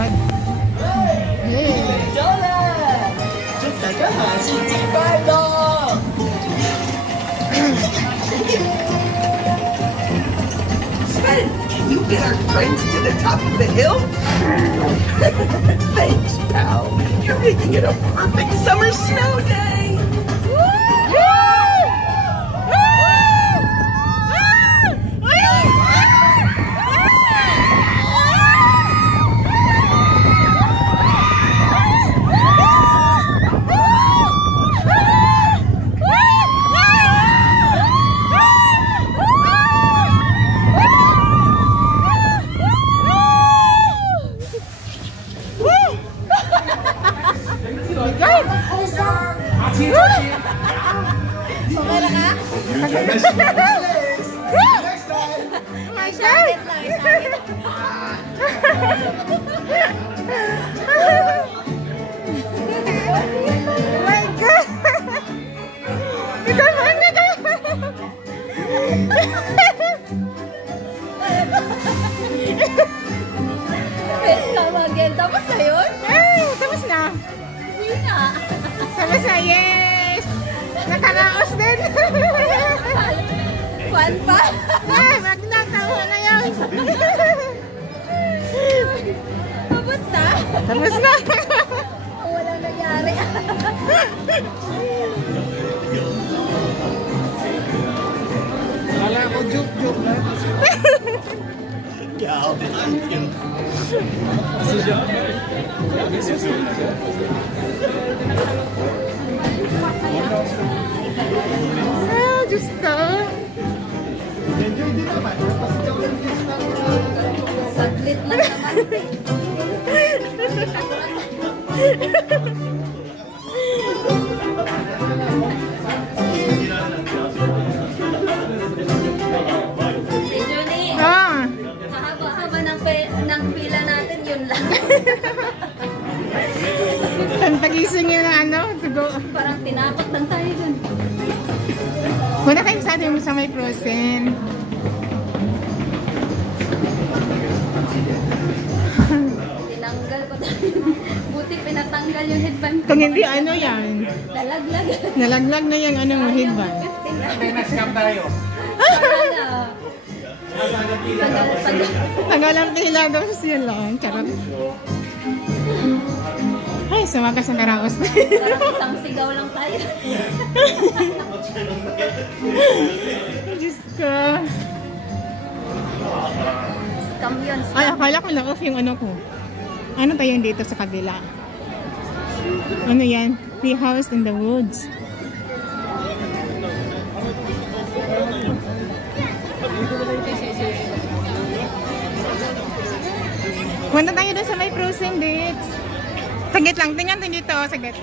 God. Hey. 祝大家下次節快樂。Sven, can you get our friends to the top of the hill? Thanks, pal. You're making it a perfect summer snow day. Tapos na yun? Ay, tapos na. Hindi nga. Tapos na, yes! Nakaraos din. Fun pa? Ay, magnatawa na yun. Tapos na? Tapos na. Walang nangyari. Wala ko joke na. Ja, Ah, Diyos ko. Enjoy din naman. Saglit lang naman. Ng pila natin, yun lang. Pagising yun na ano, to go. Parang tinapak lang tayo dun. Muna tayo sa atin sa may frozen. Tinanggal ko tayo. Buti pinatanggal yung headband ko. Kung hindi, ano yan? Nalaglag. Nalaglag na yung ano, headband. May na-scam tayo. Parang Tagal ang pila daw siya lang. Charot. Ay, sumagas na karaos. parang isang sigaw lang tayo. Diyos ko. Scam yun. Ay, akala ko lang off yung ano ko. Ano tayo dito sa kabila? Ano yan? The House in the Woods. Punta tayo doon sa may frozen dates. Saglit lang, tingnan dito, saglit.